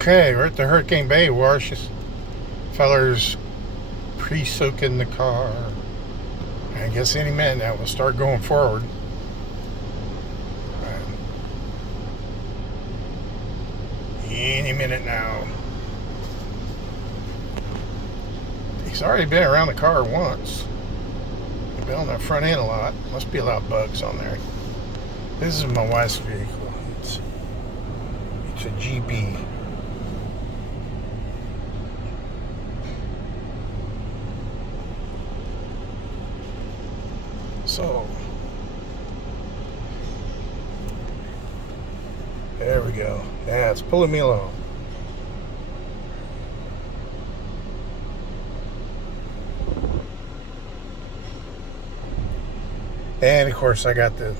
Okay, we're at the Hurricane Bay wash. This feller's pre-soaking the car. I guess any minute now we'll start going forward. Any minute now. He's already been around the car once. He's been on that front end a lot. Must be a lot of bugs on there. This is my wife's vehicle. It's a GB. So, there we go. Yeah, it's pulling me along. And of course I got the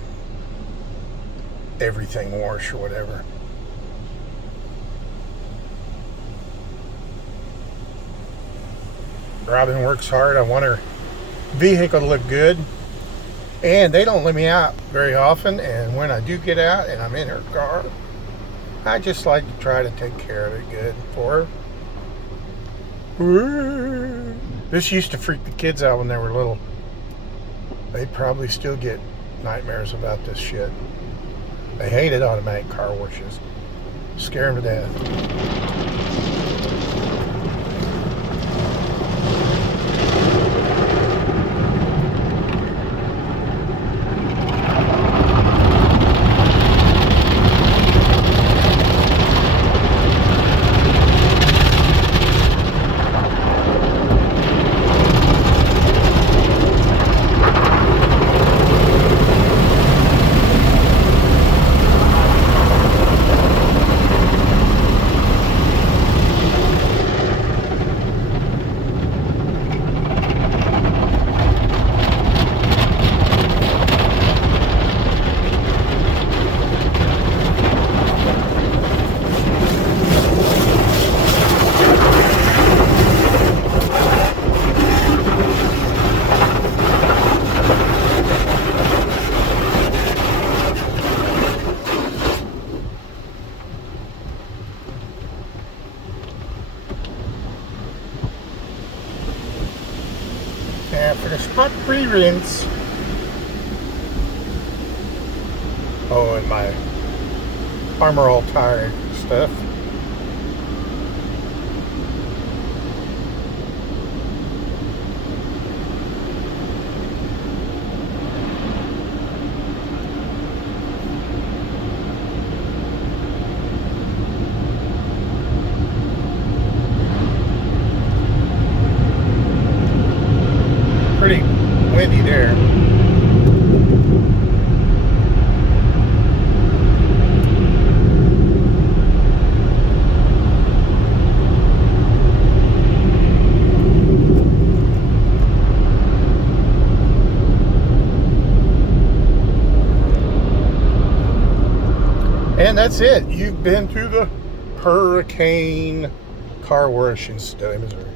everything wash or whatever. Robin works hard. I want her vehicle to look good. And they don't let me out very often. And when I do get out and I'm in her car, I just like to try to take care of it good for her. This used to freak the kids out when they were little. They probably still get nightmares about this shit. They hated automatic car washes. Scare them to death. For the spot pre-rinse. Oh, and my Armor All tire stuff. Pretty windy there. And that's it. You've been to the Hurricane Car Wash in Sedalia, Missouri.